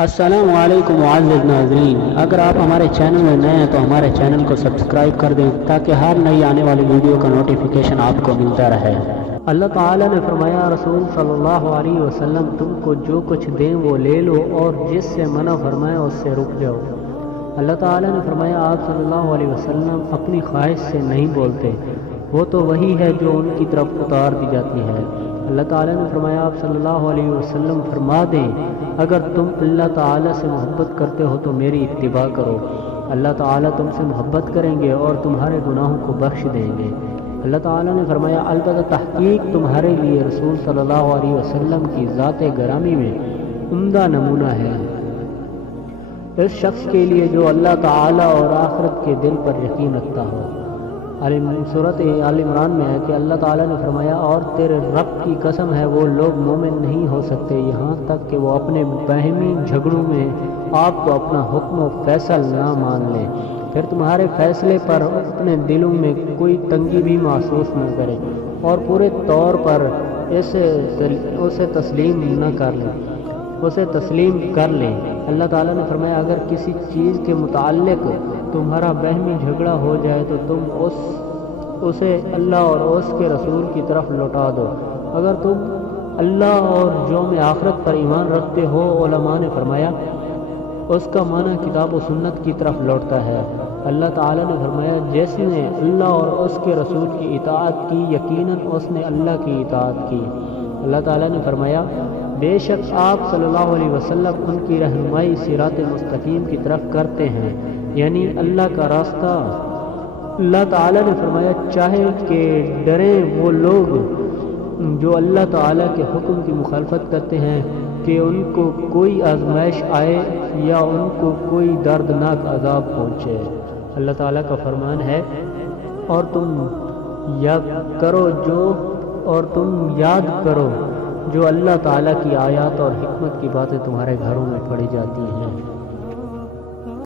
السلام علیکم معزز ناظرین، اگر آپ ہمارے چینل میں نئے ہیں تو ہمارے چینل کو سبسکرائب کر دیں تاکہ ہر نئی آنے والی ویڈیو کا نوٹیفیکیشن آپ کو ملتا رہے۔ اللہ تعالیٰ نے فرمایا رسول صلی اللہ علیہ وسلم تم کو جو کچھ دیں وہ لے لو اور جس سے منع فرمائے اس سے رک جاؤ۔ اللہ تعالیٰ نے فرمایا آپ صلی اللہ علیہ وسلم اپنی خواہش سے نہیں بولتے، وہ تو وہی ہے جو ان کی طرف اتار دی جاتی ہے۔ اللہ تعالیٰ نے فرمایا آپ صلی اللہ علیہ وسلم فرما دیں اگر تم اللہ تعالیٰ سے محبت کرتے ہو تو میری اتباع کرو، اللہ تعالیٰ تم سے محبت کریں گے اور تمہارے گناہوں کو بخش دیں گے۔ اللہ تعالیٰ نے فرمایا البتہ تحقیق تمہارے لیے رسول صلی اللہ علیہ وسلم کی ذات گرامی میں عمدہ نمونہ ہے اس شخص کے لیے جو اللہ تعالیٰ اور آخرت کے دل پر یقین رکھتا ہو۔ سورۃ آل عمران میں ہے کہ اللہ تعالیٰ نے فرمایا اور تیرے رب کی قسم ہے وہ لوگ مومن نہیں ہو سکتے یہاں تک کہ وہ اپنے باہمی جھگڑوں میں آپ کو اپنا حکم و فیصل نہ مان لیں، پھر تمہارے فیصلے پر اپنے دلوں میں کوئی تنگی بھی محسوس نہ کرے اور پورے طور پر اسے تسلیم کر لیں۔ اللہ تعالیٰ نے فرمایا اگر کسی چیز کے متعلق تمہارا باہمی جھگڑا ہو جائے تو تم اسے اللہ اور اس کے رسول کی طرف لوٹا دو۔ اگر تم اللہ اور یوم آخرت پر ایمان رکھتے ہو، علماء نے فرمایا اس کا معنی کتاب و سنت کی طرف لوٹتا ہے۔ اللہ تعالیٰ نے فرمایا جس نے اللہ اور اس کے رسول کی اطاعت کی یقیناً اس نے اللہ کی اطاعت کی۔ اللہ تعالیٰ نے فرمایا بے شک آپ صلی اللہ علیہ وسلم ان کی رہنمائی صراط مستقیم کی طرف کرتے ہیں، یعنی اللہ کا راستہ۔ اللہ تعالیٰ نے فرمایا چاہے کہ ڈریں وہ لوگ جو اللہ تعالیٰ کے حکم کی مخالفت کرتے ہیں کہ ان کو کوئی آزمائش آئے یا ان کو کوئی دردناک عذاب پہنچے۔ اللہ تعالیٰ کا فرمان ہے اور تم یاد کرو جو اللہ تعالیٰ کی آیات اور حکمت کی باتیں تمہارے گھروں میں پڑھی جاتی ہیں۔